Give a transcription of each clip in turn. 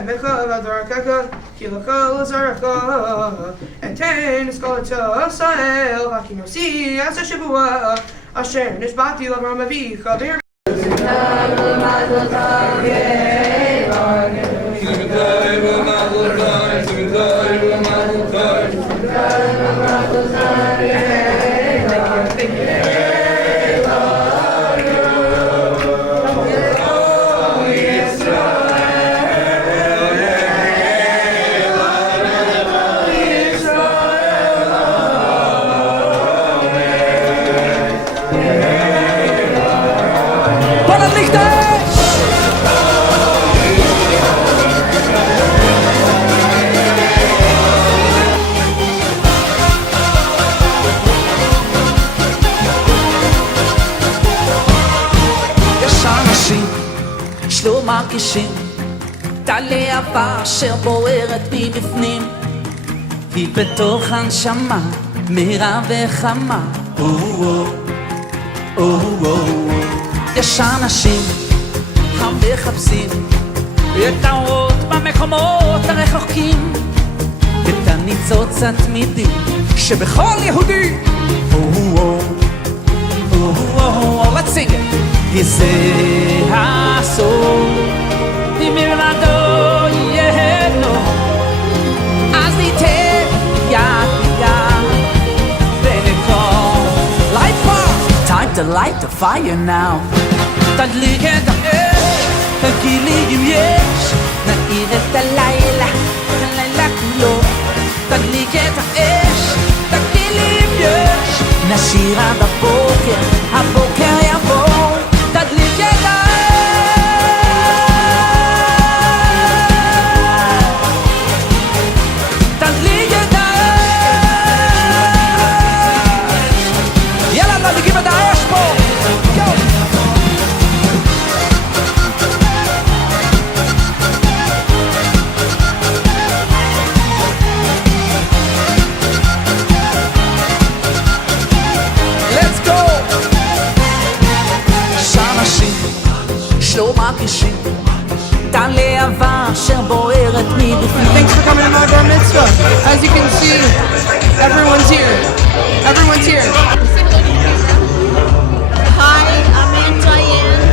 שמך ודרכך כי לך לזרעך אתן אסכולת ישראל רק אם יוסי עשה שבוע אשר נשבעתי לאברהם אביך לא מרגישים טלי אהבה אשר בוערת מבפנים היא בתוך הנשמה מהירה וחמה יש אנשים המחפשים את האורות במקומות הרחוקים את הניצוץ התמידי שבכל יהודי let's sing it זה הסוף אם ירדו יהנו אז ניתן יד ונקום light fire time to light the fire now תדליק את האש תגילי אם יש נאיר את הלילה כולו תדליק את האש תגילי אם יש נשיר עד הבוקר יבוא תדליק את תדליק את יאללה תדליקים את האש פה לא מרגישים טלי אהבה אשר בוערת מבפנים. Thanks for coming to my bar mitzvah. As you can see, everyone's here. Everyone's here. Hi, I'm Aunt Diane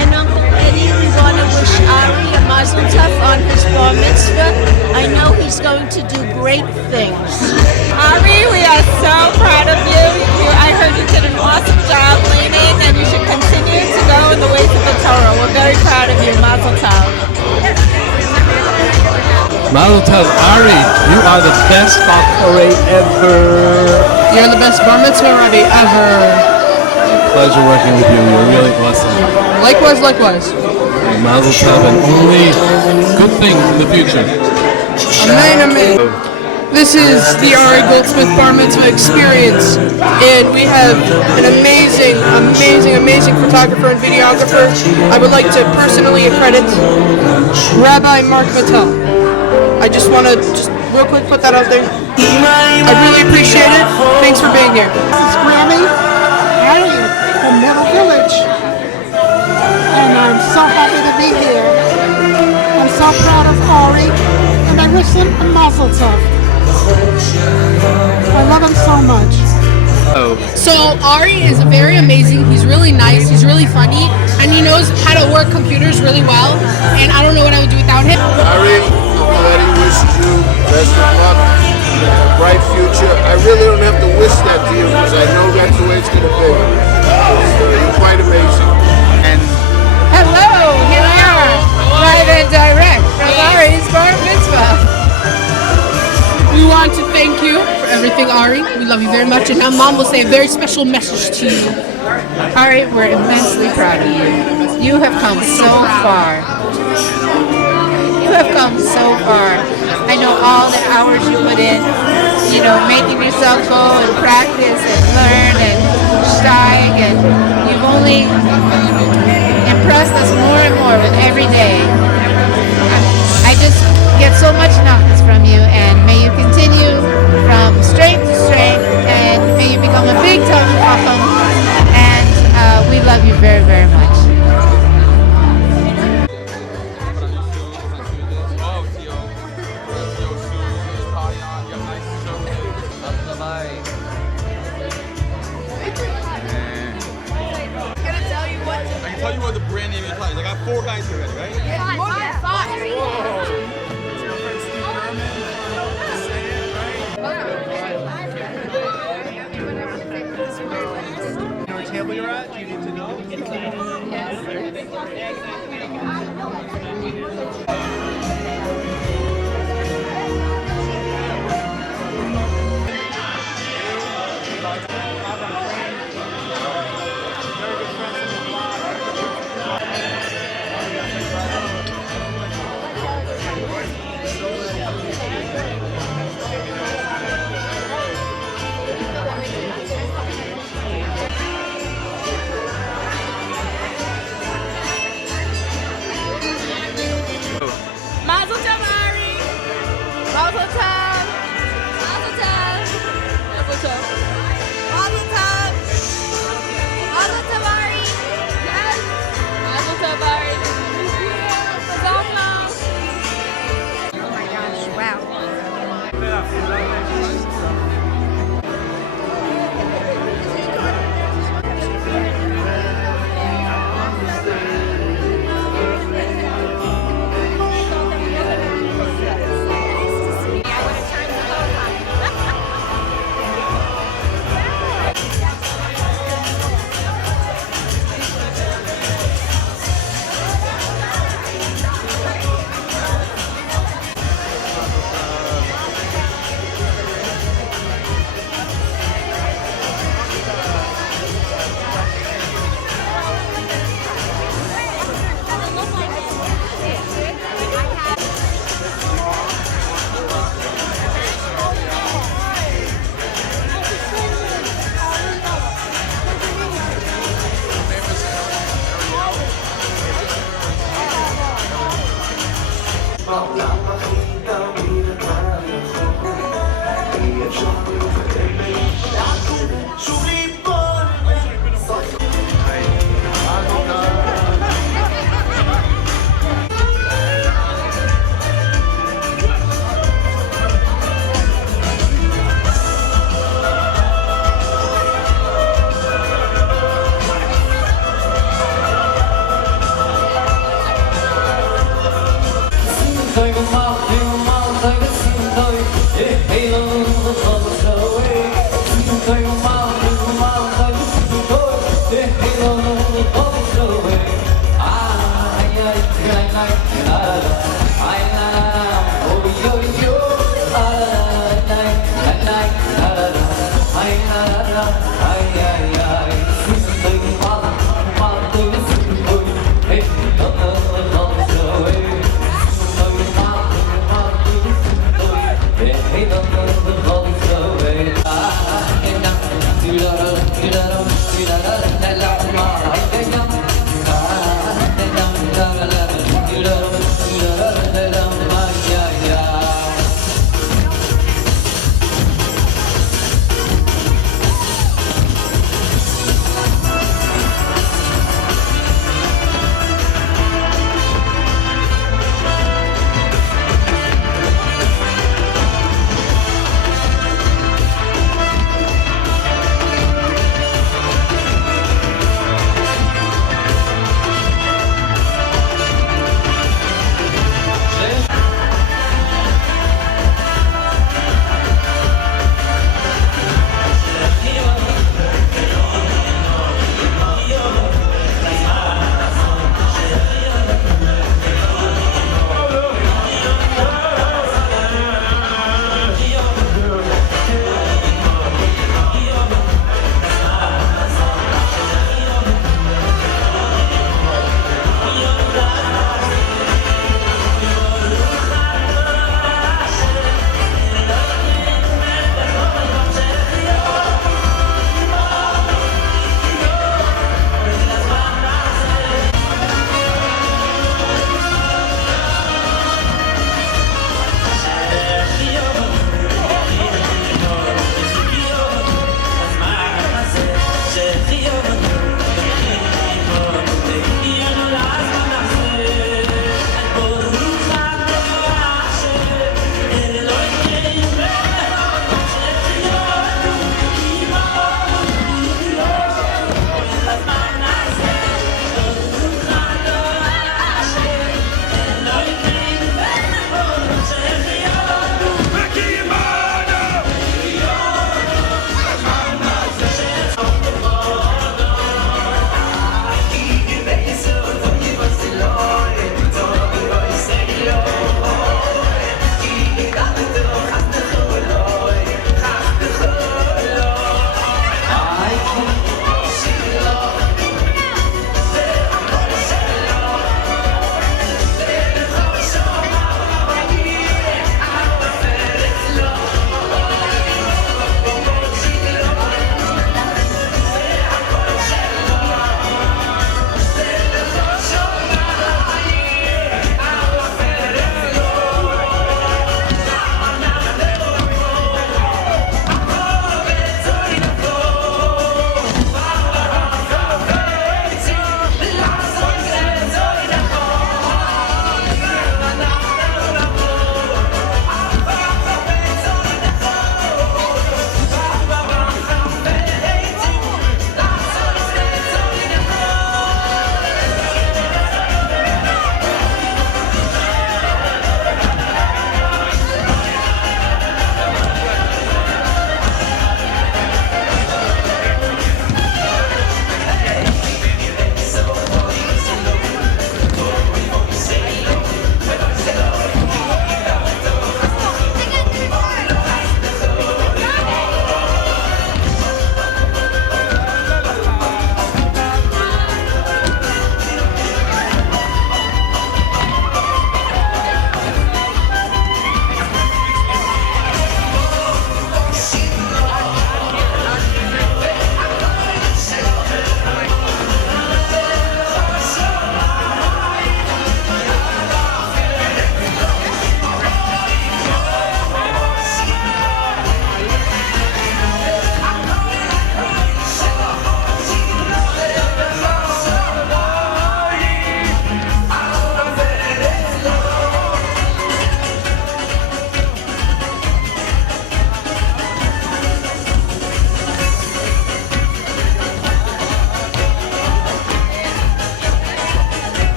and Uncle Eddie. We want to wish Ari a mazel tov on his bar mitzvah. I know he's going to do great things. Ari, we are so proud of you. I heard you did an awesome job leading and you should continue to go in the ways of the Torah. We're very proud of you. Mazel tov. Mazel tov, Ari. You are the best Bachore ever. You're the best bar mitzvah Rabbi ever. Pleasure working with you. You're really awesome. Likewise. Mazel tov and only good things in the future. Amen. This is the Ari Goldsmith Bar Mitzvah experience, and we have an amazing photographer and videographer. I would like to personally accredit Rabbi Mark Mattel. I just want to real quick put that out there. I really appreciate it. Thanks for being here. This is Grammy Ari from Meadow Village, and I'm so happy to be here. I'm so proud of Ari, and I wish him a mazel tov. I love him so much. So Ari is very amazing. He's really nice. He's really funny, and he knows how to work computers really well. And I don't know what I would do without him. Ari, Uncle Eddie wishes you best of luck, a bright future. I really don't have to wish that to you because I know that's the way it's going to be. You're quite amazing. And hello, here we are, live and direct from Ari's bar mitzvah. We want to thank you for everything, Ari. We love you very much, and now Mom will say a very special message to you. Ari, we're immensely proud of you. You have come so far. You have come so far. I know all the hours you put in, making yourself go and practice and learn and steig, and you've only impressed us more and more with every day. I just get so much knowledge from you, and may you continue from strength to strength, and may you become a big Talmid Chacham, and we love you very, very much. tell you what the brand name is like. I got 4 guys here already, right? What table you're at? Do you need to know? Mazel tov, Ari. Mazel tov. Mazel tov. Mazel tov. Mazel tov. Mazel tov, Ari. Yes. Mazel tov, Ari. Mazel tov. Oh my gosh! Wow.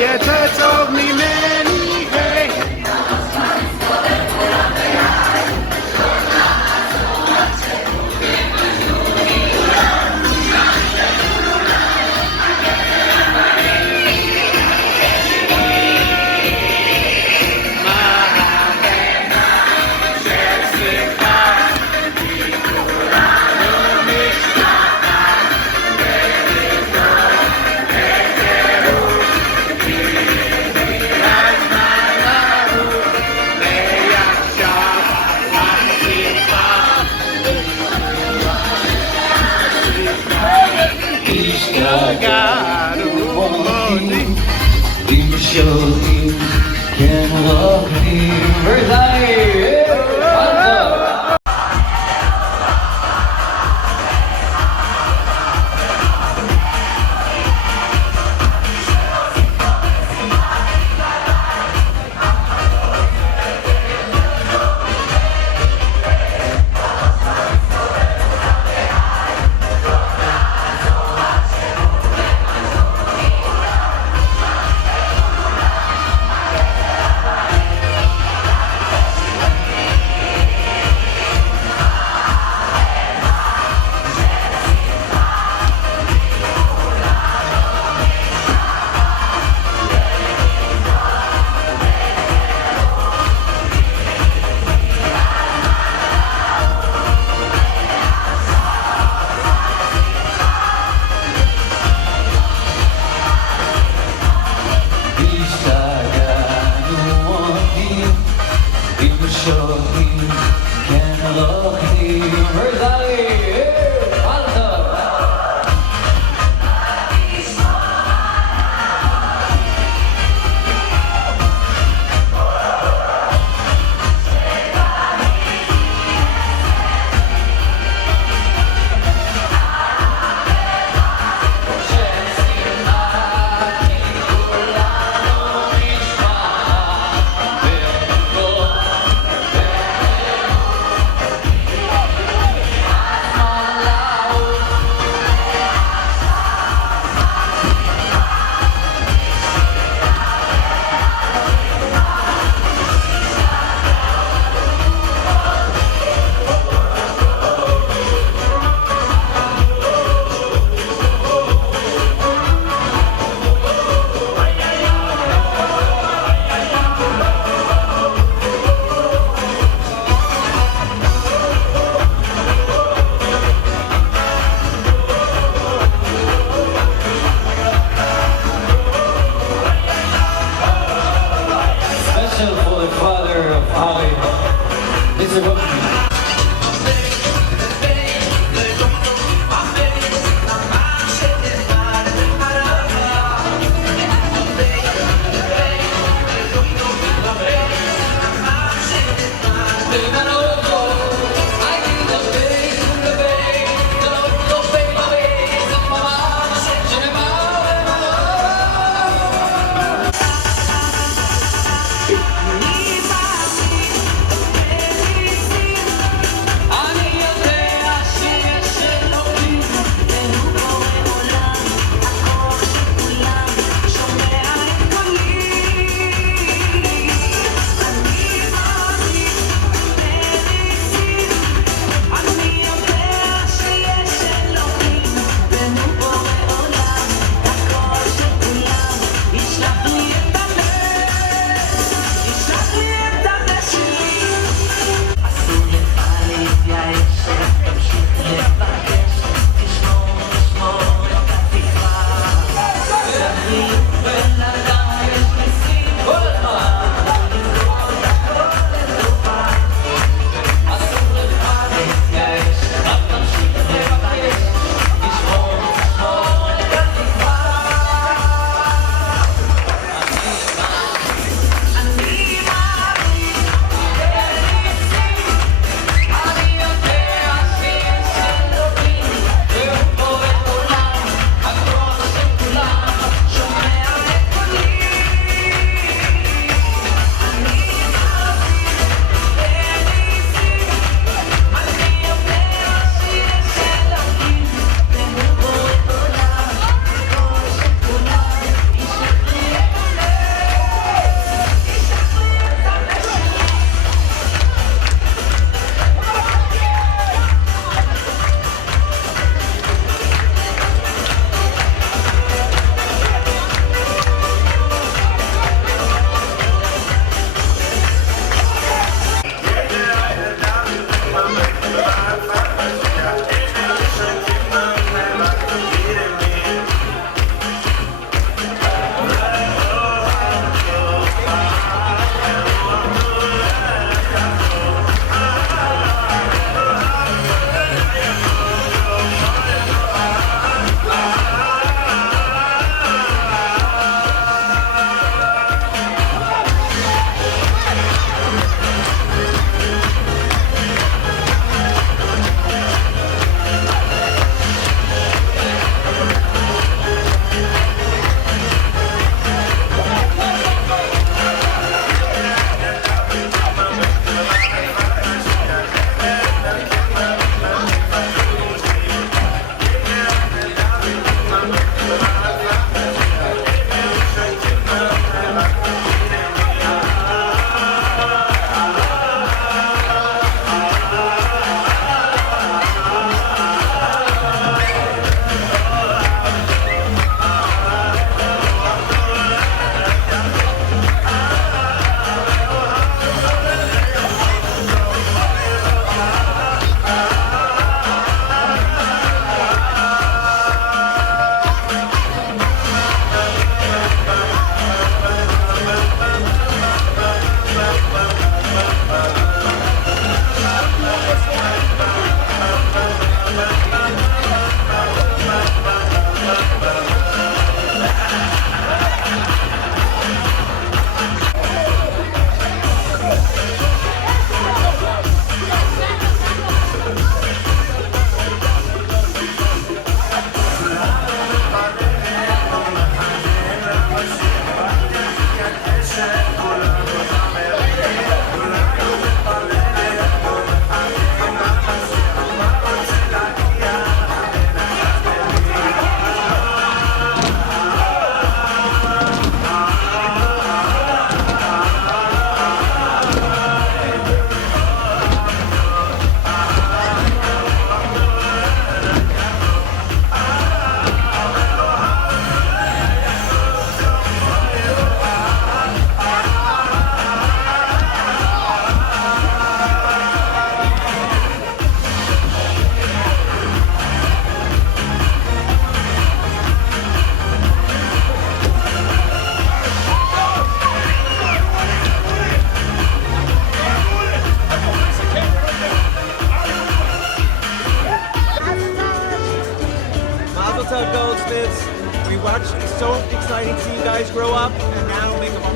Pieter told me many hey.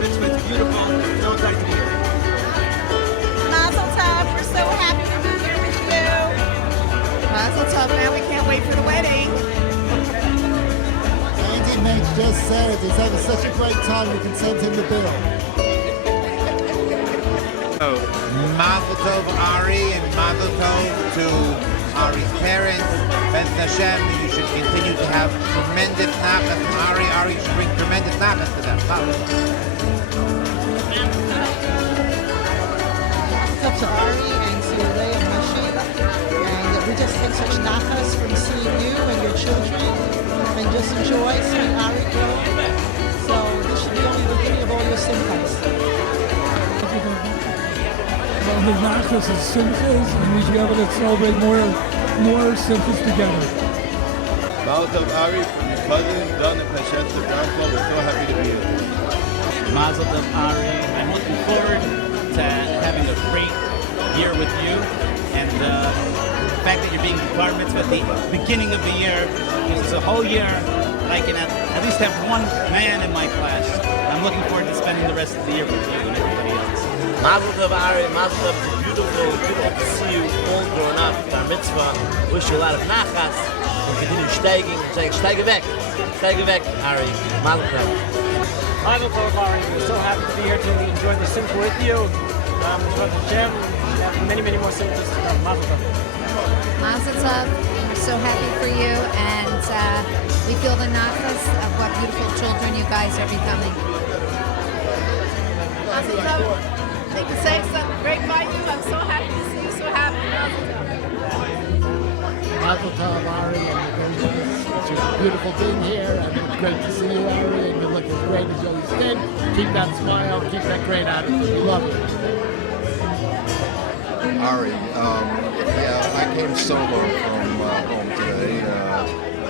mitzvah. It's beautiful. So excited to be here. Mazel tov. We're so happy to be here with you. Mazel tov, man. We can't wait for the wedding. Andy Mate just said he's having such a great time we can send him the bill. So, Mazel Tov Ari and Mazel Tov to Ari's parents. Ben Hashem, you should continue to have tremendous nachas from Ari. Ari should bring tremendous nachas to them. Mazel tov to Ari and to Leah and Mashi. And we just take such nachas from seeing you and your children and just enjoy seeing Ari grow. So this should be only the beginning of all your simchas. Well, the nachas is simchas, and we should be able to celebrate more simchas together. Mazel tov Ari from your cousin, Don and Peshet, the Brown Club. We're so happy to be here. Mazel tov Ari. I'm looking forward to having a great year with you, and the fact that you're being bar mitzvah at the beginning of the year gives us a whole year that I can at least have one man in my class. I'm looking forward to spending the rest of the year with you and everybody else. Mazel tov Ari, Mazel tov. It's beautiful to see you all grown up. Bar mitzvah. Wish you a lot of nachas and continue steiging and saying steige weg, Ari. Mazel tov. Mazel tov Ari. We're so happy to be here to enjoy the simcha with you. Hashem, many more simchas to come. Mazel tov. Mazel tov. We're so happy for you, and we feel the nachas of what beautiful children you guys are becoming. Mazel tov. I think to say something great about you. I'm so happy to see you. So happy. Mazel tov, Ari, and it's just beautiful being here, and it's great to see you, Ari, and you look as great as you always did. Keep that smile, keep that great attitude. We love you. Ari, yeah, I came solo from home today.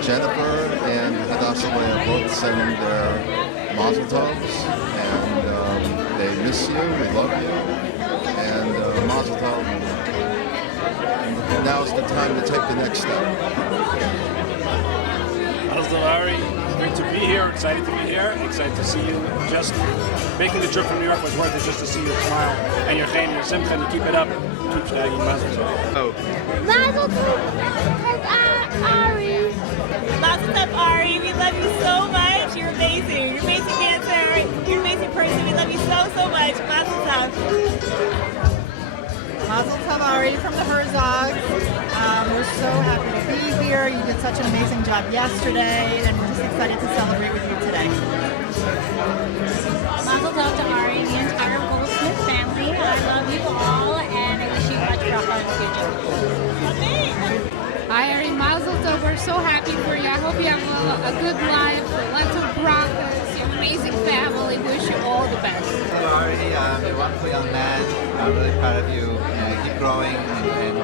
Jennifer and Hadassah Leah both send their mazel tovs, and they miss you, we love you, and mazel tov. And now's the time to take the next step. Mazel tov, Ari. Great to be here, excited to be here, excited to see you. Just making the trip from New York was worth it just to see your smile and your chayin and your simcha, and you keep it up. Keep steiging. Mazel tov. Mazel tov, Ari. Mazel tov, Ari. We love you so much. You're amazing. You're an amazing dancer. You're an amazing person. We love you so much. Mazel tov. Mazel tov, Ari, from the Herzogs. We're so happy to be here. You did such an amazing job yesterday, and we're just excited to celebrate with you today. Mazel tov to Ari and the entire Goldsmith family. I love you all, and I wish you much bracha in the future. Hi, Ari. Mazel tov. We're so happy for you. I hope you have a good life, lots of brachas. You have an amazing family. Wish you all the best. Ari, you're a wonderful young man. I'm really proud of you. Keep growing, and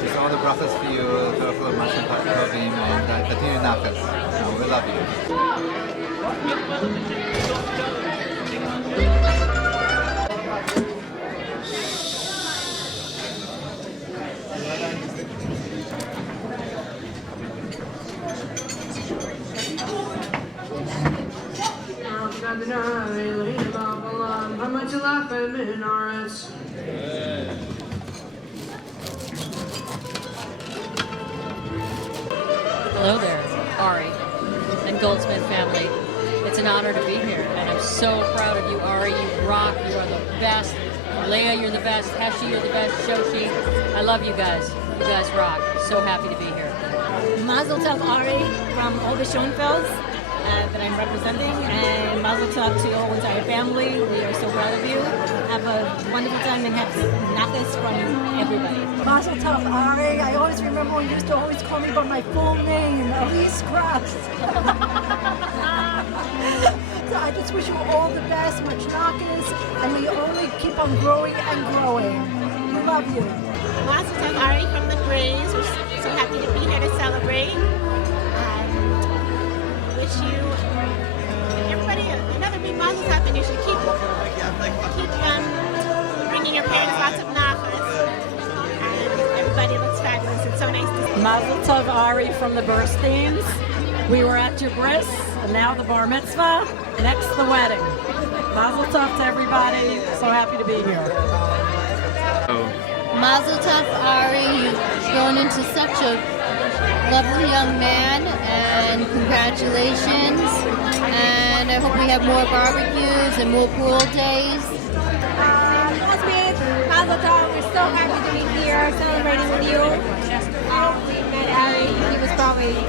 just all the brachas for you. Full of Mashiach Tovim, and continue nachas. We love you. Hello there, Ari and Goldsmith family. It's an honor to be here, and I'm so proud of you, Ari. You rock. You are the best. Leah, you're the best. Heshi, you're the best. Shoshi, I love you guys. You guys rock. So happy to be here. Mazel tov Ari from all the Schoenfelds that I'm representing, and Mazel tov to your whole entire family. We are so proud of you. Have a wonderful time and have nachas from everybody. Mazel tov Ari. I always remember when you used to always call me by my full name, Elise Krabs. So I just wish you all the best, much nachas, and may you only keep on growing and growing. We love you. Mazel tov Ari from the Grays. We're so happy to be here to celebrate. Wish you and everybody another big mazel tov, and you should keep bringing your parents lots of nachas. And everybody looks fabulous. It's so nice to see. Mazel tov Ari from the Bursteins. We were at your bris, and now the bar mitzvah, next the wedding. happy to be here. Mazel tov, Ari. You've grown into such a lovely young man, and congratulations. And I hope we have more barbecues and more pool days. Husband, Mazel tov. We're so happy to be here celebrating with you. We met Ari. He was probably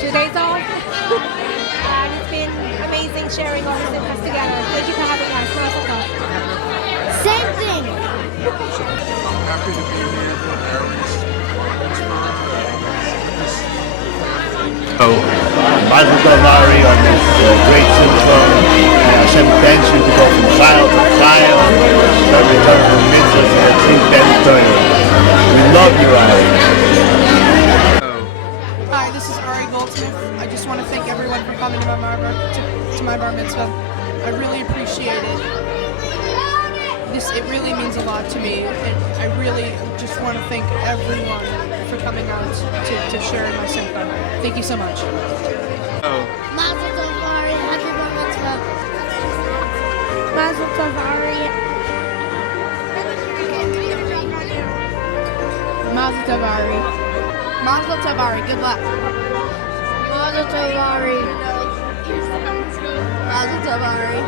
2 days old. And it's been amazing sharing all this with us together. Thank you for having us. Mazel tov. Same thing. Happy to be here for Ari's So, Mazel tov, Ari, on this great symphony. Hashem thanks you to go from child to child, to return to mitzvahs and achieve territory. We love you, Ari. Hi, this is Ari Goldsmith. I just want to thank everyone for coming to my bar mitzvah. I really appreciate it. It really means a lot to me, and I really just want to thank everyone for coming out to share in my simcha. Thank you so much. Mazel tov, Ari. Happy bar mitzvah. Mazel tov, Ari. Mazel tov, Ari. Mazel tov, Ari. Good luck. Mazel tov, Ari. Mazel tov, Ari.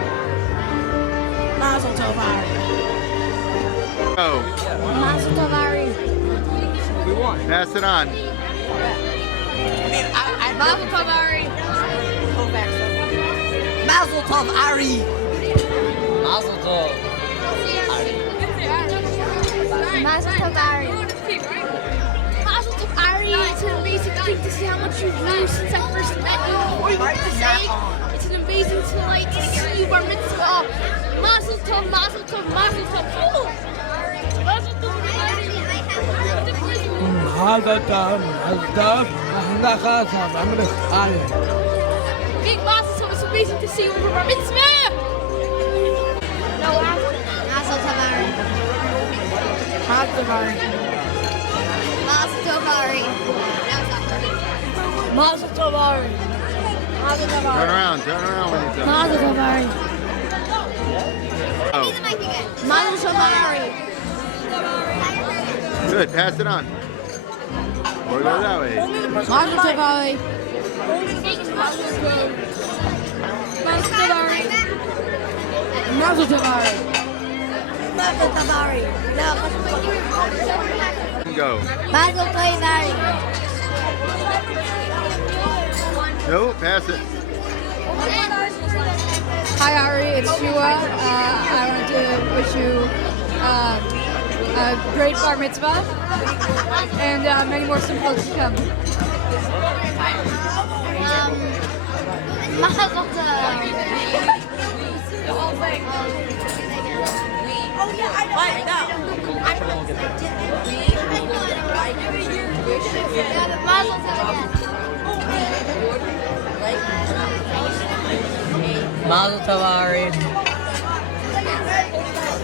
Mazel tov, Ari. Mazel tov, Ari. Pass it on. Mazel tov, Ari. Mazel tov, Ari. Mazel tov. Mazel tov, Ari. Mazel tov, Ari. It's an amazing thing to see how much you've grown since I first met you. Before you went to say, it's an amazing delight to see you bar mitzvah. Mazel tov, mazel tov, mazel tov. Ooh. Mazel tov, Ari. Mazel tov, Ari. Big mazel tov. It's amazing to see you over bar mitzvah. Mazel tov, Ari. Mazel tov, Ari. Mazel tov, Ari. Mazel tov, Ari. Mazel tov, Turn Ari. around when you tell. Mazel tov, Ari. Mazel tov, Ari. Good, pass it on. Or go that way. Mazel tov, Ari. Mazel tov, Ari. Mazel tov, Ari. Mazel tov, Ari. Go. Mazel tov, Ari. No, pass it. Hi, Ari. It's Shua. I want to wish you a great bar mitzvah and many more simchas to come. Mazel tov. Mazel tov, Ari.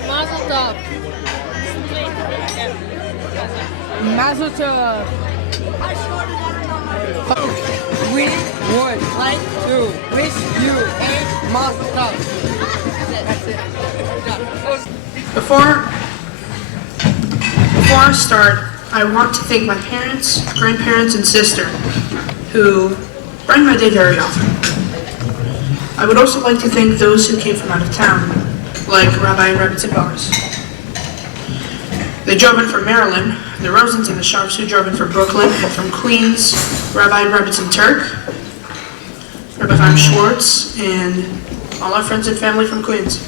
Mazel tov. Mazel tov. We would like to wish you a mazel tov. That's it. Before I start, I want to thank my parents, grandparents, and sister who brighten my day very often. I would also like to thank those who came from out of town, like Rabbi and Rebbe Bars. They drove in from Maryland, the Rosens and the Sharps who drove in from Brooklyn, and from Queens, Rabbi and Rebbe Turk, Rabbi Chaim Schwartz, and all our friends and family from Queens.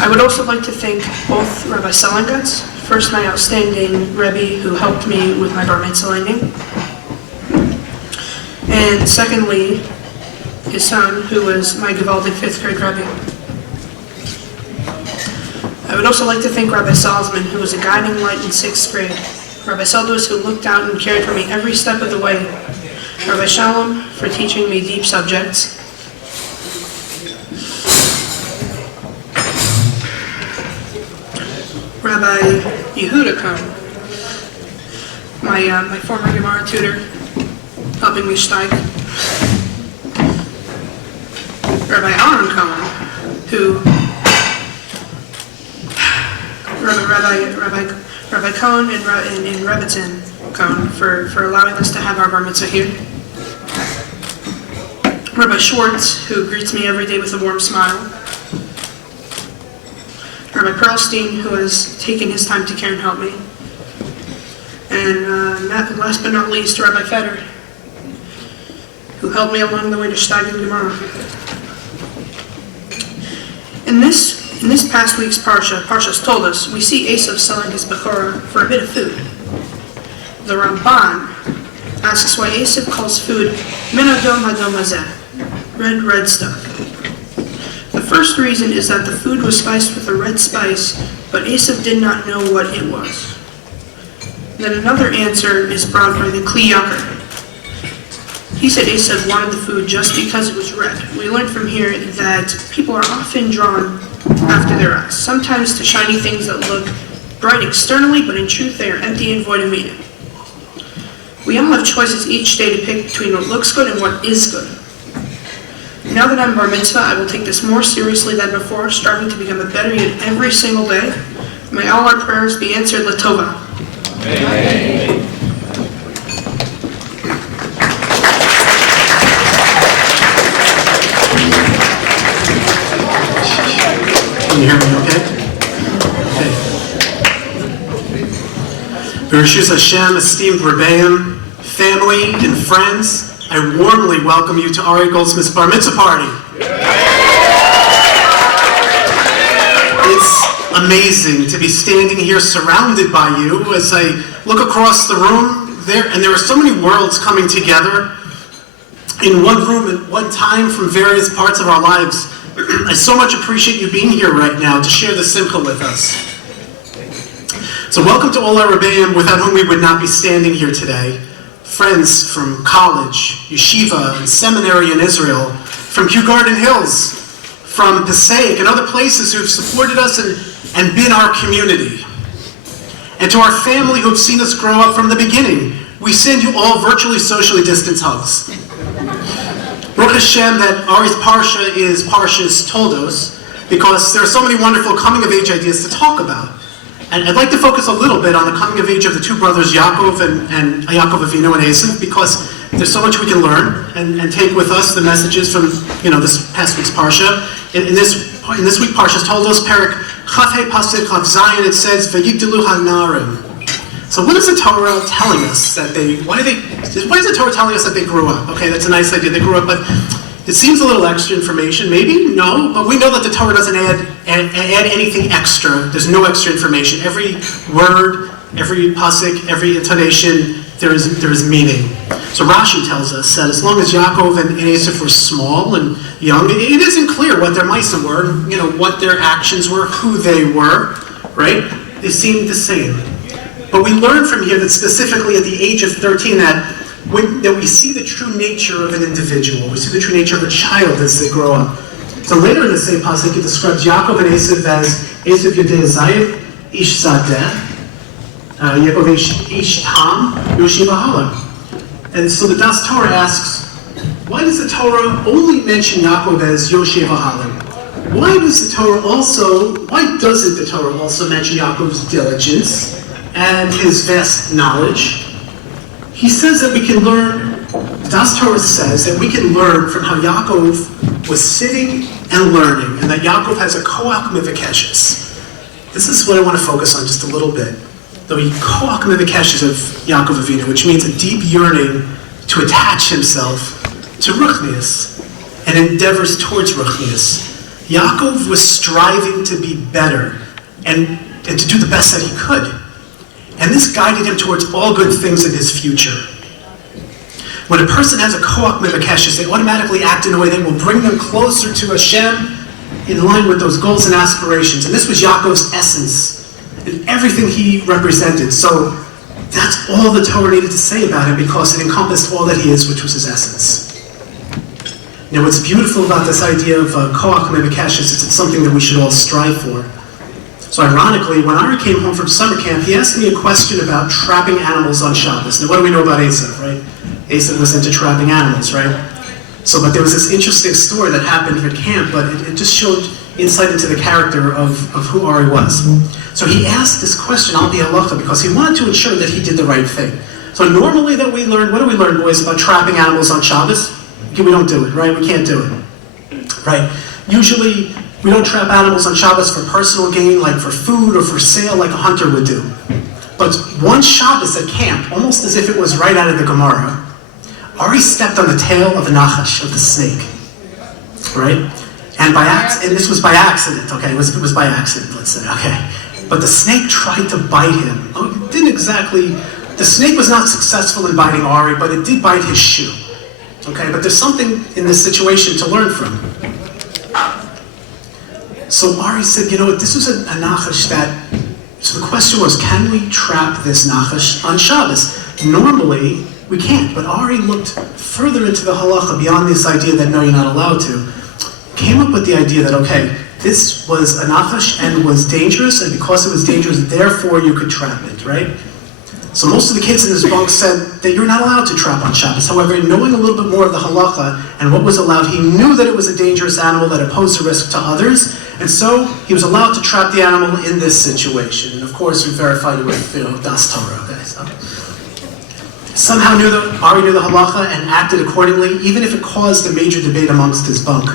I would also like to thank both Rabbi Selengatz, first my outstanding Rebbe who helped me with my bar mitzvah landing, and secondly, his son, who was my Gevaldic 5th grade Rebbe. I would also like to thank Rabbi Salzman, who was a guiding light in 6th grade. Rabbi Seldus, who looked out and cared for me every step of the way. Rabbi Shalom, for teaching me deep subjects. Rabbi Yehuda Cohn, my former Gemara tutor, helping me steig. Rabbi Aaron Cohen, who Rabbi Cohn and Rebbitzin Cohn for allowing us to have our bar mitzvah here. Rabbi Schwartz, who greets me every day with a warm smile. Rabbi Perlstein, who has taken his time to care and help me. And last but not least, Rabbi Feder, who helped me along the way to Steigin Gemara. In this past week's Parshas told us, we see Esav selling his Bechorah for a bit of food. The Ramban asks why Esav calls food min adom hadom hazeh, red stuff. The first reason is that the food was spiced with a red spice, but Esav did not know what it was. Then another answer is brought by the Kli Yakar. He said Esav wanted the food just because it was red. We learned from here that people are often drawn after their eyes, sometimes to shiny things that look bright externally, but in truth they are empty and void of meaning. We all have choices each day to pick between what looks good and what is good. Now that I'm bar mitzvah, I will take this more seriously than before, striving to become a better yid every single day. May all our prayers be answered l'tova. Amen. Can you hear me okay? Okay. Bereshus Hashem, esteemed Rebbeim, family, and friends, I warmly welcome you to Ari Goldsmith's Bar Mitzvah party. It's amazing to be standing here surrounded by you as I look across the room there, and there are so many worlds coming together in one room at one time from various parts of our lives. I so much appreciate you being here right now to share the simcha with us. So welcome to all our Rebbeim without whom we would not be standing here today. Friends from college, yeshiva, and seminary in Israel, from Kew Garden Hills, from Passaic and other places who have supported us and been our community. And to our family who have seen us grow up from the beginning, we send you all virtually socially distanced hugs. Baruch Hashem that Ari's Parsha is Parshas Toldos, because there are so many wonderful coming-of-age ideas to talk about. And I'd like to focus a little bit on the coming-of-age of the two brothers Yaakov and Yaakov Avinu and Esav, because there's so much we can learn and take with us the messages from this past week's Parsha. In this week's Parsha's Toldos, Perek Chafei Pasuk Chav Zayin, it says Vayigdalu Hanarim. So what is the Torah telling us that why is the Torah telling us that they grew up? Okay, that's a nice idea, they grew up, but it seems a little extra information, maybe? No, but we know that the Torah doesn't add anything extra. There's no extra information. Every word, every pasuk, every intonation, there is meaning. So Rashi tells us that as long as Yaakov and Esav were small and young, it isn't clear what their ma'asim were, what their actions were, who they were, right? They seemed the same. But we learn from here that specifically at the age of 13 that we see the true nature of an individual. We see the true nature of a child as they grow up. So later in the same pasuk, it describes Yaakov and Esav as Esav Yodei Zayiv, Ish Zadeh, Yaakov Ish Tam, Yoshi Vahala. And so the Das Torah asks, why does the Torah only mention Yaakov as Yoshi Vahala? Why doesn't the Torah also mention Yaakov's diligence and his vast knowledge? He says that we can learn, the Das Torah says that we can learn from how Yaakov was sitting and learning, and that Yaakov has a koach mivakeshes. This is what I want to focus on just a little bit. The koach mivakeshes of Yaakov Avinu, which means a deep yearning to attach himself to Ruchnius and endeavors towards Ruchnius. Yaakov was striving to be better and to do the best that he could. And this guided him towards all good things in his future. When a person has a koach mivakeshes, they automatically act in a way that will bring them closer to Hashem in line with those goals and aspirations. And this was Yaakov's essence and everything he represented. So that's all the Torah needed to say about him because it encompassed all that he is, which was his essence. Now what's beautiful about this idea of koach mivakeshes is it's something that we should all strive for. So ironically, when Ari came home from summer camp, he asked me a question about trapping animals on Shabbos. Now what do we know about Esav, right? Esav was into trapping animals, right? But there was this interesting story that happened at camp, but it just showed insight into the character of who Ari was. So he asked this question, al pi halacha, because he wanted to ensure that he did the right thing. So normally that we learn, what do we learn, boys, about trapping animals on Shabbos? Okay, we don't do it, right? We can't do it, right? Usually, we don't trap animals on Shabbos for personal gain, like for food or for sale, like a hunter would do. But one Shabbos at camp, almost as if it was right out of the Gemara, Ari stepped on the tail of a nachash, of the snake, right? And and this was by accident, okay? It was by accident, let's say, okay? But the snake tried to bite him. Oh, it didn't exactly, the snake was not successful in biting Ari, but it did bite his shoe, okay? But there's something in this situation to learn from. So Ari said, you know what, this was a nachash that, so the question was, can we trap this nachash on Shabbos? Normally, we can't, but Ari looked further into the halacha beyond this idea that no, you're not allowed to. Came up with the idea that, okay, this was a nachash and was dangerous, and because it was dangerous, therefore you could trap it, right? So most of the kids in this bunk said that you're not allowed to trap on Shabbos. However, knowing a little bit more of the halacha and what was allowed, he knew that it was a dangerous animal that posed a risk to others, and so he was allowed to trap the animal in this situation. And of course, we verified it with, Das Torah, okay, so. Somehow Ari knew the halacha and acted accordingly, even if it caused a major debate amongst his bunk,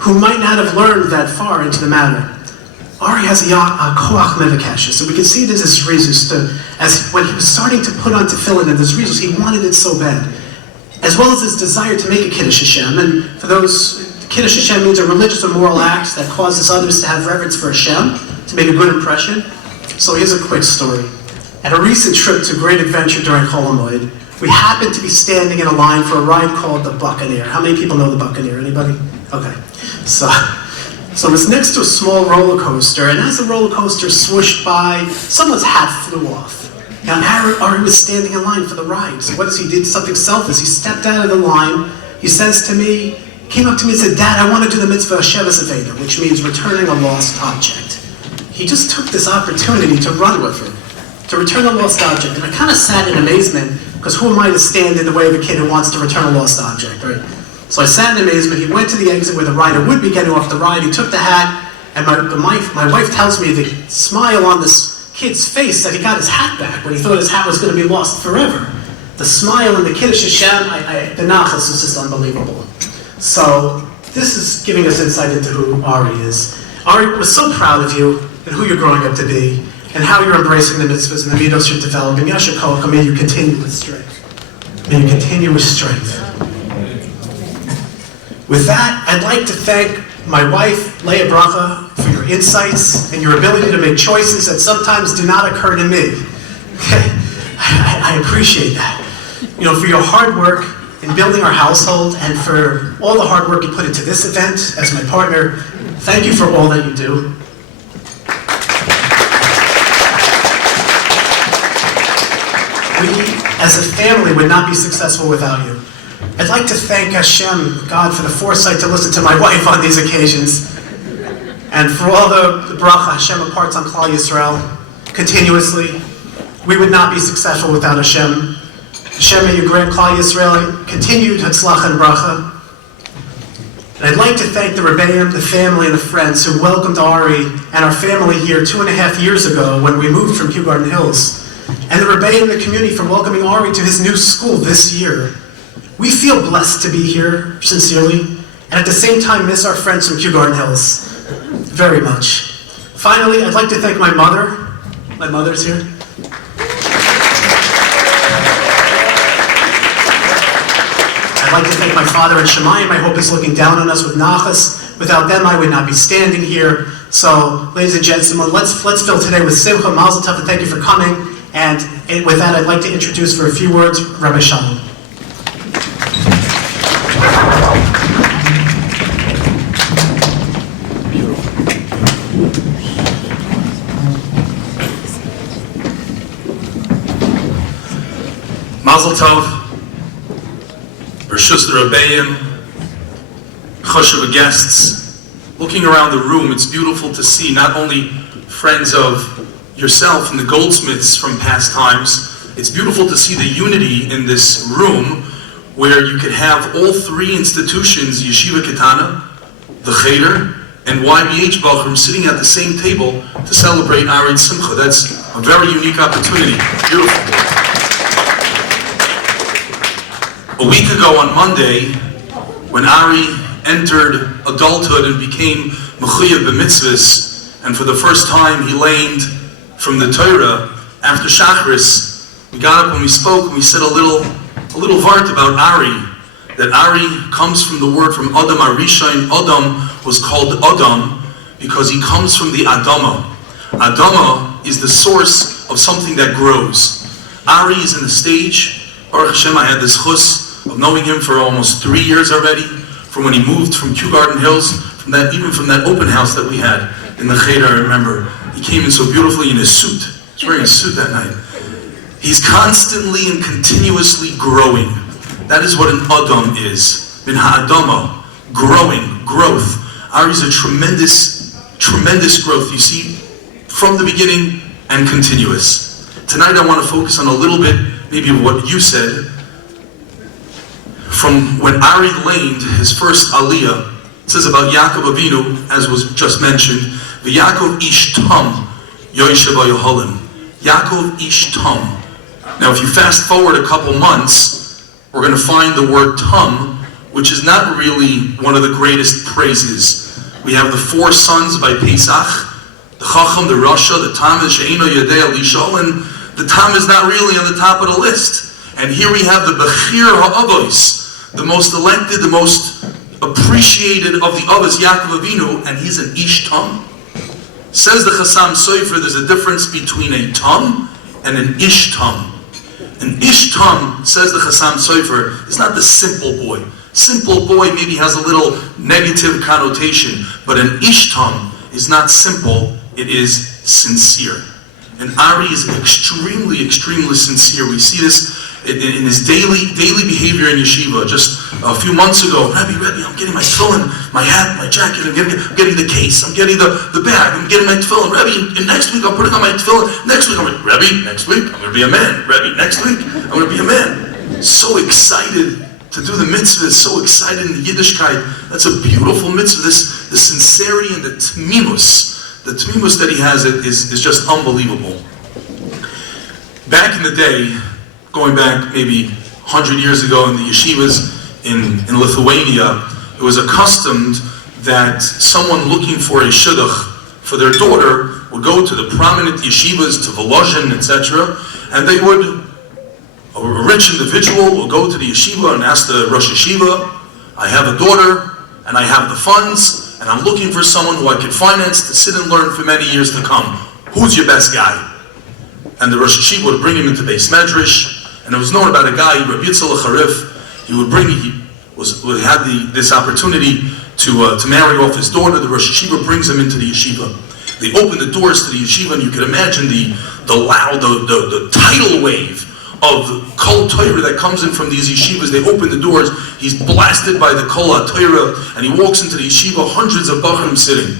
who might not have learned that far into the matter. Ari has a koach mevakesha, so we can see this as rezus, as when he was starting to put on tefillin and this rezus, he wanted it so bad, as well as his desire to make a Kiddush Hashem. And for those, Kiddush Hashem means a religious or moral act that causes others to have reverence for Hashem, to make a good impression. So here's a quick story. At a recent trip to Great Adventure during Chol HaMoed, we happened to be standing in a line for a ride called the Buccaneer. How many people know the Buccaneer? Anybody? Okay. So it was next to a small roller coaster, and as the roller coaster swooshed by, someone's hat flew off. Now Ari was standing in line for the ride. So what does he do? Something selfless. He stepped out of the line. He says to me, came up to me and said, "Dad, I want to do the mitzvah Sheves Aveda," which means returning a lost object. He just took this opportunity to run with it, to return a lost object. And I kind of sat in amazement, because who am I to stand in the way of a kid who wants to return a lost object, right? So I sat in amazement. He went to the exit where the rider would be getting off the ride. He took the hat, and my wife tells me the smile on this kid's face that he got his hat back when he thought his hat was going to be lost forever. The smile and the Kiddush Hashem, the nachas is just unbelievable. So this is giving us insight into who Ari is. Ari was so proud of you and who you're growing up to be, and how you're embracing the mitzvahs and the midos you're developing. Yasher Kolcha, may you continue with strength. May you continue with strength. With that, I'd like to thank my wife, Leah Bracha, for your insights and your ability to make choices that sometimes do not occur to me. Okay? I appreciate that. You know, for your hard work in building our household and for all the hard work you put into this event as my partner, thank you for all that you do. We, as a family, would not be successful without you. I'd like to thank Hashem, God, for the foresight to listen to my wife on these occasions, and for all the bracha Hashem imparts on Klal Yisrael continuously. We would not be successful without Hashem. Hashem, may you grant Klal Yisrael continued hatzlacha and bracha. And I'd like to thank the Rebbeim, the family, and the friends who welcomed Ari and our family here 2.5 years ago when we moved from Kew Garden Hills, and the Rebbeim and the community for welcoming Ari to his new school this year. We feel blessed to be here, sincerely, and at the same time miss our friends from Kew Garden Hills very much. Finally, I'd like to thank my mother. My mother's here. I'd like to thank my father and Shemayim. I hope he's looking down on us with nachas. Without them, I would not be standing here. So, ladies and gentlemen, let's fill today with simcha, mazel tov, and thank you for coming. And with that, I'd like to introduce for a few words, Rabbi Shalom. Mazel tov, Reshus the Rebbeim, Choshev guests. Looking around the room, it's beautiful to see not only friends of yourself and the goldsmiths from past times, it's beautiful to see the unity in this room where you could have all three institutions, Yeshiva Ketana, the Cheder, and YBH Bachrim sitting at the same table to celebrate Ari Simcha. That's a very unique opportunity. Beautiful. A week ago on Monday, when Ari entered adulthood and became Mechuyev b'mitzvahs, and for the first time he learned from the Torah, after Shachris, we got up and we spoke and we said a little vart about Ari. That Ari comes from the word from Adam Arishain. Adam was called Adam because he comes from the Adama. Adama is the source of something that grows. Ari is in the stage. Baruch Hashem, I had this chus of knowing him for almost 3 years already, from when he moved from Kew Garden Hills, even from that open house that we had in the Cheder. I remember he came in so beautifully in his suit. He was wearing a suit that night. He's constantly and continuously growing. That is what an Adam is. Min ha'adama, growth. Ari's a tremendous growth. You see, from the beginning and continuous. Tonight I want to focus on a little bit, maybe of what you said. From when Ari learned his first aliyah, it says about Yaakov Avinu, as was just mentioned, V'Yaakov ish tam, Yoshev Yohalim. Yaakov ish tam. Now if you fast forward a couple months, we're going to find the word tam, which is not really one of the greatest praises. We have the 4 sons by Pesach, the Chacham, the Rasha, the Tam, the She'eno Yadei Lishol, and the Tam is not really on the top of the list. And here we have the Bechir HaAvos, the most elected, the most appreciated of the Avos, Yaakov Avinu, and he's an Ish Tam. Says the Chassam Sofer, there's a difference between a Tam and an Ish Tam. An Ish Tam, says the Chassam Sofer, is not the simple boy. Simple boy maybe has a little negative connotation, but an Ish Tam is not simple, it is sincere. And Ari is extremely sincere. We see this in his daily behavior in yeshiva. Just a few months ago, Rabbi, I'm getting my tefillin, my hat, my jacket, I'm getting the case, I'm getting the bag, I'm getting my tefillin. Rabbi, and next week I'm putting on my tefillin. Next week Rabbi, next week I'm going to be a man. Rabbi, next week I'm going to be a man. So excited to do the mitzvah, so excited in the Yiddishkeit. That's a beautiful mitzvah. The sincerity and the tmimus that he has is just unbelievable. Back in the day, going back maybe 100 years ago in the yeshivas in Lithuania, it was accustomed that someone looking for a shidduch for their daughter would go to the prominent yeshivas, to Volozhin, etc., and they would, a rich individual will go to the yeshiva and ask the Rosh Yeshiva, I have a daughter, and I have the funds, and I'm looking for someone who I can finance to sit and learn for many years to come. Who's your best guy? And the Rosh Yeshiva would bring him into Beis Medrash, and it was known about a guy, Rabbi Yitzhak Harif. He had this opportunity to marry off his daughter. The Rosh Yeshiva brings him into the yeshiva. They open the doors to the yeshiva, and you can imagine the tidal wave of Kol Torah that comes in from these yeshivas. They open the doors, he's blasted by the Kol HaTorah, and he walks into the yeshiva, hundreds of Bachrim sitting.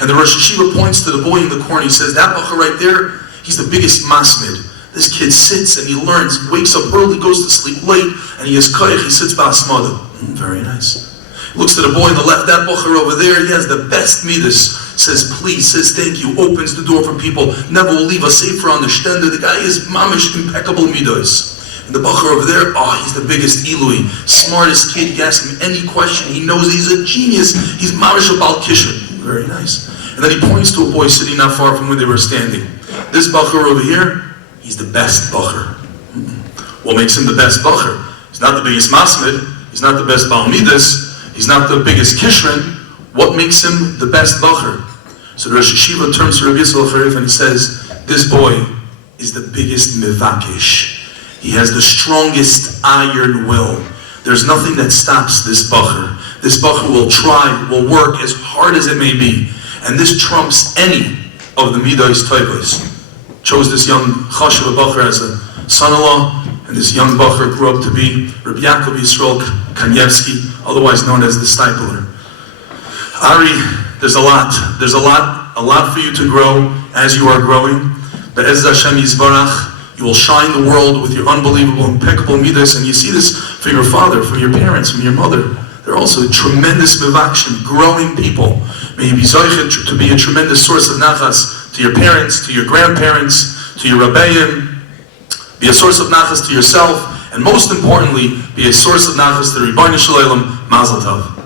And the Rosh Yeshiva points to the boy in the corner, he says, that Bachar right there, he's the biggest masmid. This kid sits and he learns, wakes up early, goes to sleep late, and he has koyach, he sits ba'asmada. Very nice. Looks to the boy on the left, that Bachar over there, he has the best midas. Says please, says thank you, opens the door for people, never will leave a sefer on the stender. The guy is mamish impeccable midas. And the Bachar over there, he's the biggest Eloi, smartest kid. You ask him any question, he knows he's a genius. He's mamish a Bal Kishon. Very nice. And then he points to a boy sitting not far from where they were standing. This Bachar over here, he's the best Bachar. What makes him the best Bachar? He's not the biggest Masmid, he's not the best Bal Midas, he's not the biggest Kishrin. What makes him the best Bachar? So the Rosh Yeshiva turns to Rabbi Yisrael Charif and he says, this boy is the biggest Mevakesh. He has the strongest iron will. There's nothing that stops this Bachar. This Bachar will try, will work as hard as it may be. And this trumps any of the Midas Toivos. Chose this young Chashuv Bachar as a son-in-law, and this young Bachar grew up to be Rabbi Yaakov Yisrael Kanievsky, otherwise known as the Stipler. Ari, there's a lot for you to grow as you are growing. Be'ez Hashem Yisbarach, you will shine the world with your unbelievable, impeccable midas, and you see this for your father, from your parents, from your mother. They're also tremendous mevakshim, growing people. May you be zoichet to be a tremendous source of nachas to your parents, to your grandparents, to your rabbeim. Be a source of nachas to yourself, and most importantly, be a source of nachas to the Rebbeinu Shalom. Mazel tov.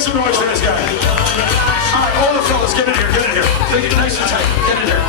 Make some noise for this guy. All right, all the fellas, get in here, get in here. Make it nice and tight. Get in here.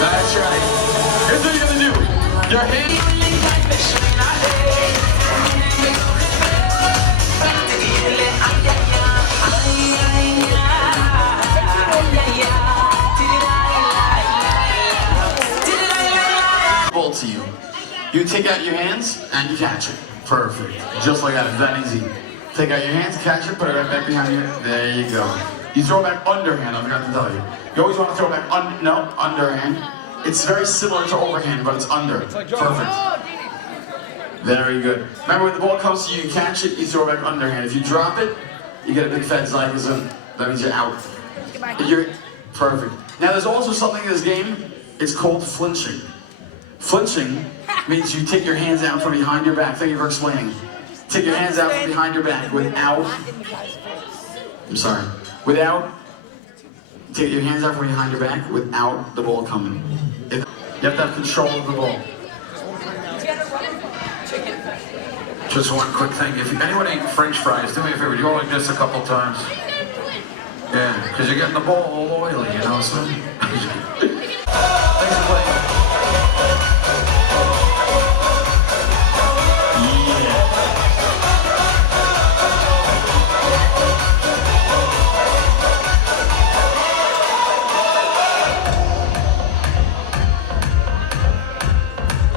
That's right. Here's what you're gonna do. Your hand. Ball to you. You take out your hands and you catch it. Perfect. Just like that. It's that easy. Take out your hands, catch it, put it right back behind you. There you go. You throw back underhand, I forgot to tell you. You always want to throw back underhand. It's very similar to overhand, but it's under. Perfect. Very good. Remember, when the ball comes to you, you catch it, you throw back underhand. If you drop it, you get a big fat zygazon. That means you're out. You're perfect. Now, there's also something in this game. It's called flinching. Flinching means you take your hands out from behind your back. Thank you for explaining. Take your hands out from behind your back without. I'm sorry. Take your hands out from behind your back without the ball coming. You have to have control of the ball. Just one quick thing. If anyone ate French fries, do me a favor. You go like this a couple times. Yeah, because you're getting the ball all oily, you know. So. Thanks for playing.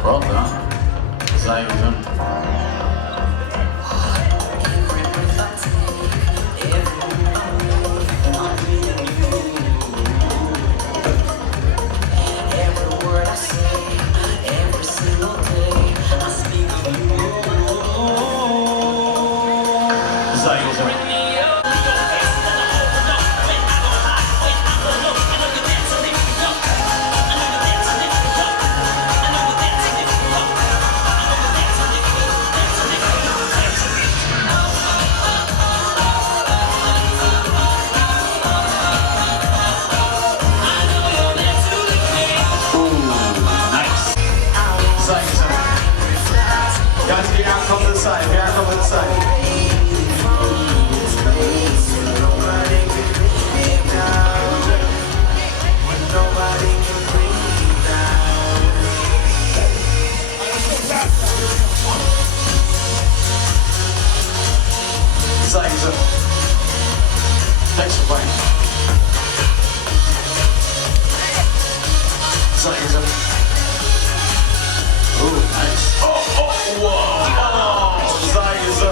Well done. Zygazon. Thanks for playing. Zayza. Ooh, nice. Whoa. Zayza.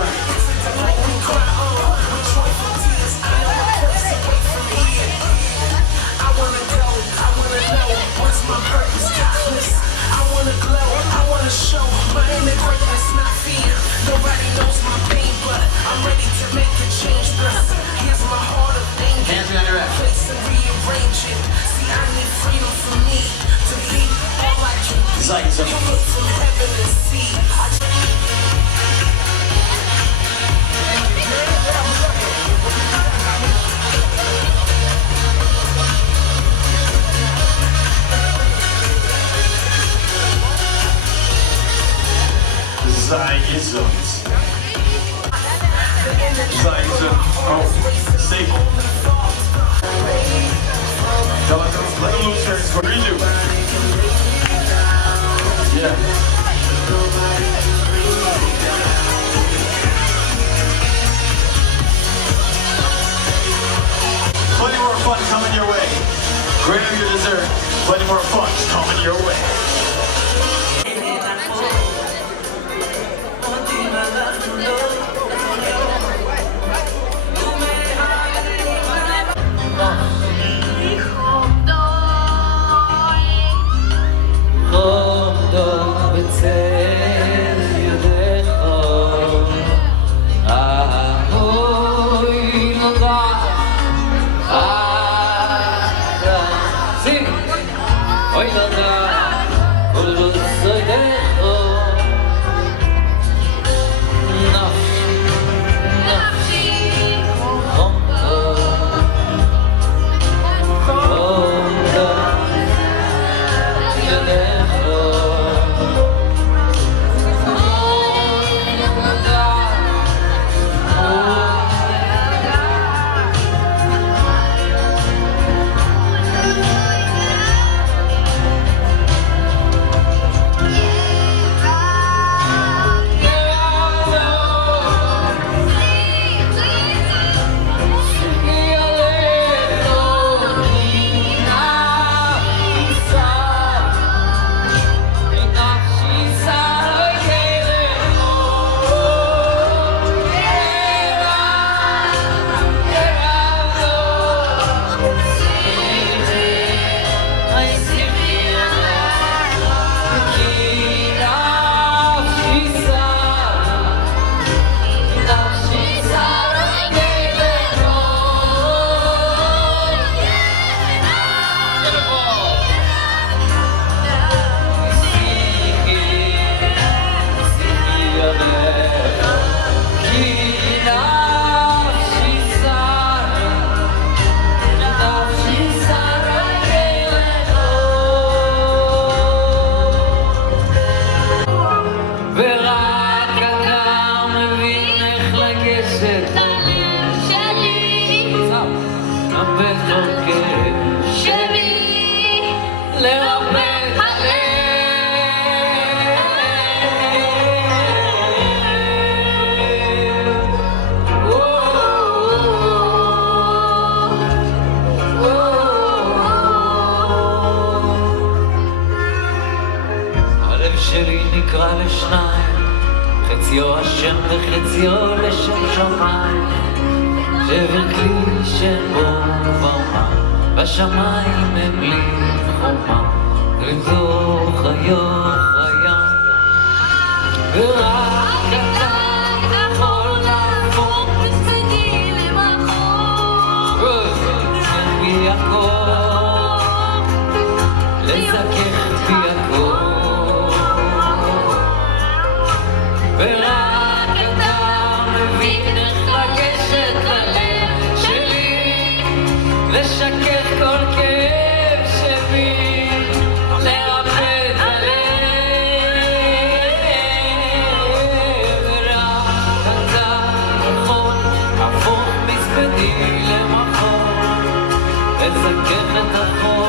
What's my purpose? Topless. I wanna glow, I wanna show my inner greatness, not fear. Nobody knows my pain, but I'm ready to make a change. Plus, here's my heart of anger. Hands behind your back. Place and rearrange it. See, I need freedom for me to be all I can be. Zayza. You look from heaven and see. Zayza. Zayza. Oh, staple. Let them loose here. It's redo. Yeah. Plenty more fun coming your way. Greater your dessert. Plenty more fun coming your way. שלי נקרא לשניים, חציו השם וחציו לשם שמיים, שבר כלי שאין בו כבר מה, בשמיים הם לי חומה, לתוך חיות חיה, ורק אתה יכול להפוך בצדי למחור, בי הכל, לזכך בי הכל, ורק אתה מבין איך לגשת ללב שלי, לשכך כל כאב שבי, לרפא את הלב, ורק אתה יכול להפוך מספדי למחור, לזכך את החור,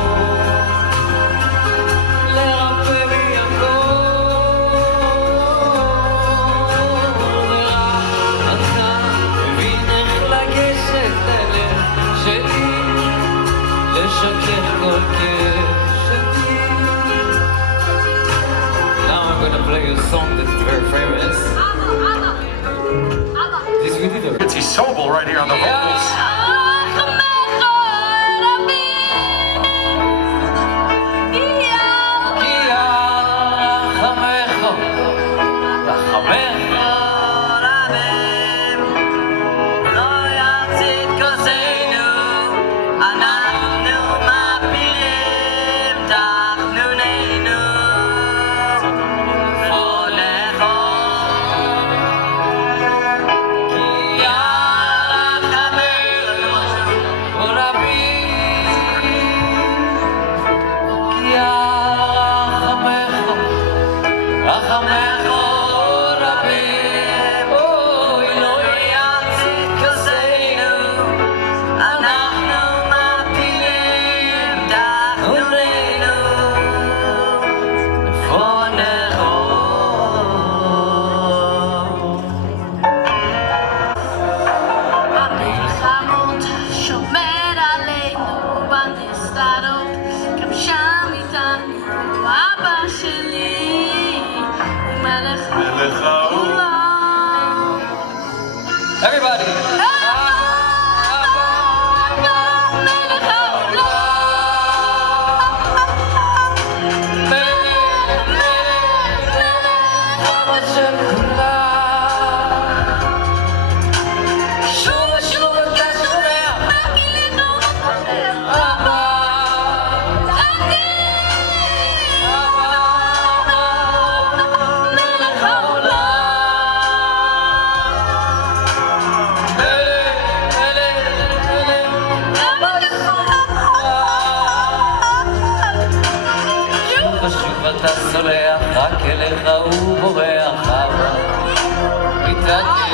you a song that is very famous. This we did. It's Sobel right here on the vocals. Everybody. אתה סולח, רק אליך הוא בורח, אבל מתעקש.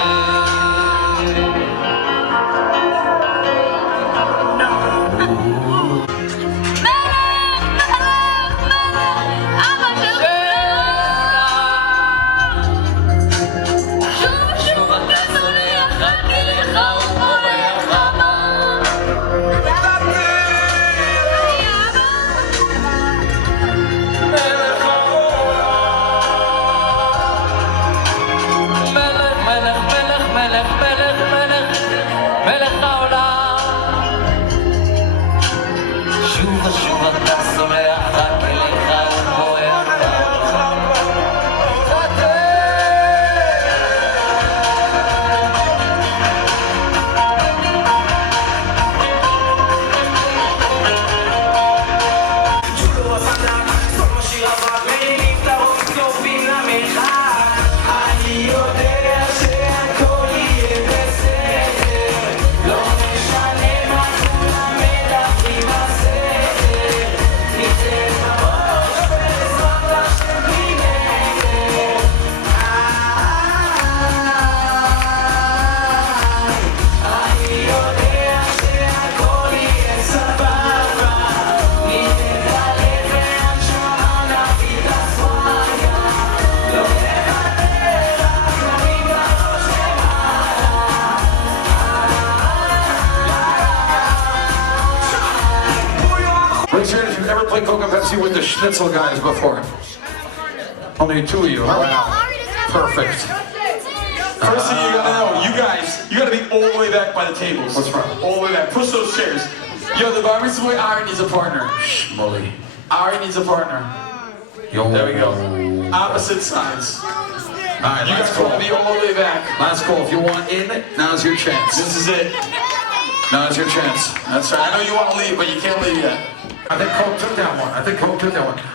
שוב אתה סולח, רק אליך הוא בורח, מלך העולם. שוב ושוב אתה סולח, רק אליך הוא בורח. Raise your hand if you've ever played Coke and Pepsi with the Schnitzel guys before. Only two of you. Wow. Perfect. First thing you gotta know, you guys, you gotta be all the way back by the tables. What's wrong? All the way back. Push those chairs. Yo, the bar mitzvah boy, Ari needs a partner. Molly. Ari needs a partner. Yo. There we go. Opposite sides. Alright, You guys want to be all the way back. Last call. If you want in, now's your chance. This is it. Now's your chance. That's right. I know you want to leave, but you can't leave yet. I think Coke took that one.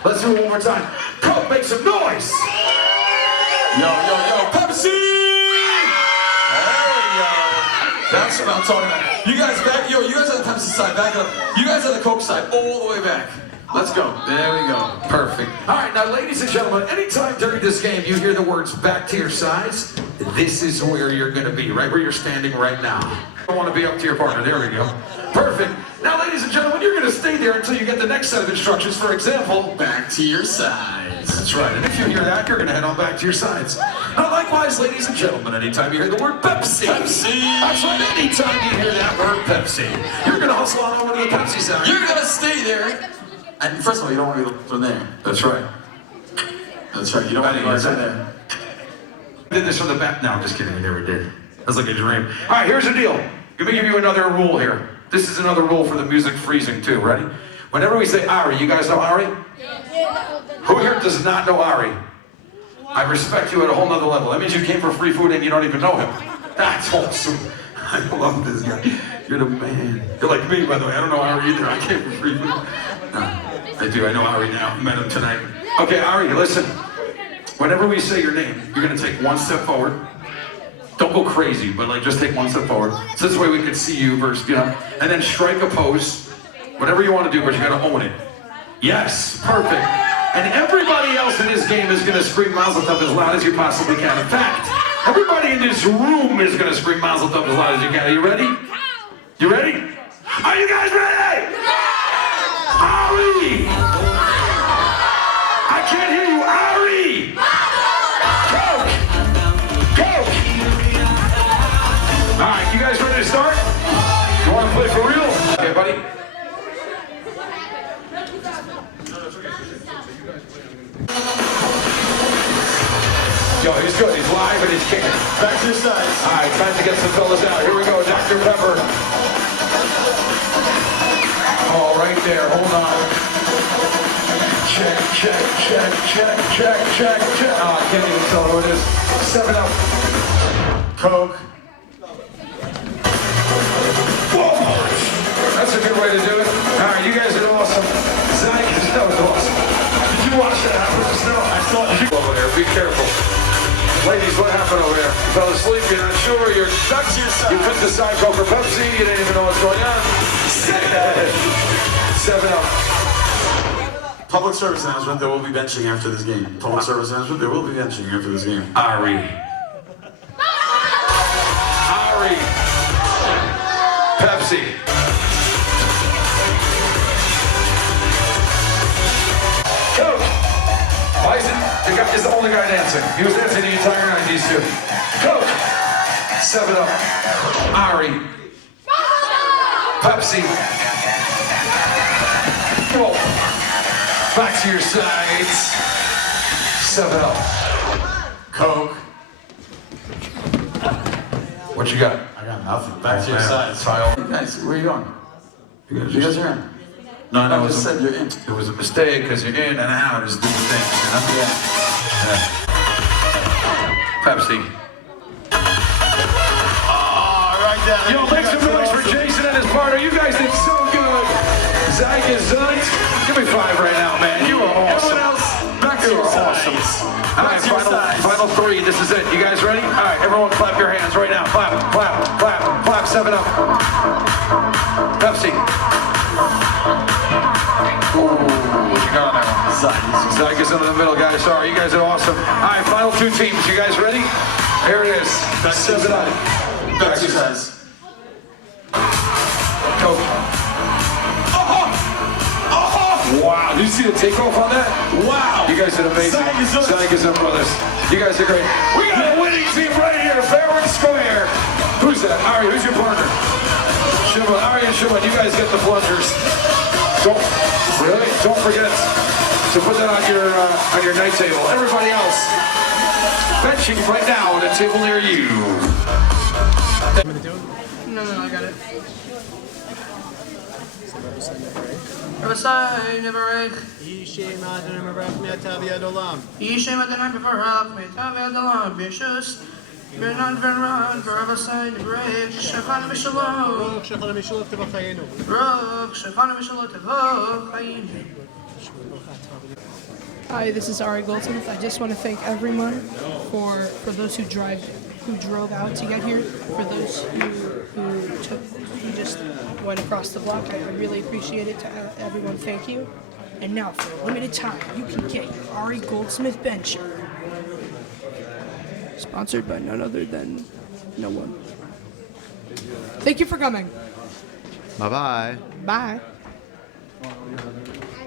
Let's do it one more time. Coke, make some noise! Yo, Pepsi! There we go. That's what I'm talking about. You guys back, you guys on the Pepsi side, back up. You guys on the Coke side, all the way back. Let's go. There we go. Perfect. All right, now, ladies and gentlemen, anytime during this game you hear the words back to your sides, this is where you're going to be, right where you're standing right now. I want to be up to your partner. There we go. Perfect. Now, ladies and gentlemen, you're going to stay there until you get the next set of instructions. For example, back to your sides. That's right. And if you hear that, you're going to head on back to your sides. Now, likewise, ladies and gentlemen, anytime you hear the word Pepsi. Pepsi. That's right. Anytime you hear that word Pepsi, you're going to hustle on over to the Pepsi side. You're going to stay there. And first of all, you don't want to go from there. That's right. That's right. You don't want to go there. I did this from the back. No, I'm just kidding. I never did. That's like a dream. All right, here's the deal. Let me give you another rule here. This is another rule for the music freezing too. Ready? Whenever we say Ari, you guys know Ari? Who here does not know Ari? I respect you at a whole nother level. That means you came for free food and you don't even know him. That's awesome. I love this guy. You're the man. You're like me, by the way. I don't know Ari either. I came for free food. I do. I know Ari now. Met him tonight. Okay, Ari, listen. Whenever we say your name, you're going to take one step forward. Don't go crazy, but like just take one step forward. So this way we can see you versus, you know, and then strike a pose. Whatever you want to do, but you got to own it. Yes, perfect. And everybody else in this game is going to scream Mazel Tov as loud as you possibly can. In fact, everybody in this room is going to scream Mazel Tov as loud as you can. Are you ready? You ready? Are you guys ready? Ari! I can't hear you. Ari! Coke! Coke! All right, you guys ready to start? You want to play for real? Okay, buddy. Yo, he's good. He's live and he's kicking. Back to your sides. All right, time to get some fellas out. Here we go, Dr. Pepper. Oh, right there. Hold on. Check, check, check, check, check, check, check. Oh, I can't even tell who it is. 7-Up. Coke. Whoa! That's a good way to do it. All right, you guys are awesome. Zach, that was awesome. Did you watch that happen just now? I saw it. Over there, be careful. Ladies, what happened over there? You fell asleep, you're not sure, you put the side Coke or Pepsi, you didn't even know what's going on. 7-Up. Public service announcement, there will be benching after this game. Public service announcement, there will be benching after this game. Ari. Ari. Pepsi. Coke. Why is it? The guy is the only guy dancing. He was dancing the entire night, these two. Coke. 7-Up. Ari. Pepsi. Whoa. Back to your sides. 7-Up. Coke. What you got? I got nothing. Back to your sides. Hey guys, where are you going? You guys are in. No, I just said you're in. It was a mistake because you're in and out. It's different things, you know? Yeah. Pepsi. Oh, right there. Yo, make some noise for Jason and his partner. You guys did so good. Zach is Zunt. Give me 5 right now, man. You are awesome. Everyone else, back to You your are sides. awesome. All Back right, to your sides. final 3. This is it. You guys ready? All right, everyone clap your hands right now. Clap, clap, clap, clap. 7-Up. Pepsi. Ooh, what you got on that one? Zach is in the middle, guys. Sorry, you guys are awesome. All right, final 2 teams. You guys ready? Here it is. 7-Up. Back to your sides. Coke. Wow, did you see the takeoff on that? Wow. You guys did amazing. Zach is up, brothers. You guys are great. We got a winning team right here, fair and square. Who's that? Ari, who's your partner? Shimon, Ari and Shimon, you guys get the plungers. Don't forget to put that on your night table. Everybody else, benching right now at a table near you. No, I got it. Rabbi Nevarech. Yishem Adonai Mevarach Me'atav Yad Olam. Yishem Adonai Mevarach Me'atav Yad Olam. B'Yeshus. B'Nan V'Ran V'Rabasai Nevarech. Shechan V'Shalom. Rok Shechan V'Shalom Tevach Chayenu. Rok Shechan V'Shalom Tevach Chayenu. Hi, this is Ari Goldsmith. I just want to thank everyone for those who drove out to get here, for those who just went across the block. I really appreciate it. To everyone, thank you. And now, for a limited time, you can get your Ari Goldsmith bencher. Sponsored by none other than no one. Thank you for coming. Bye-bye. Bye.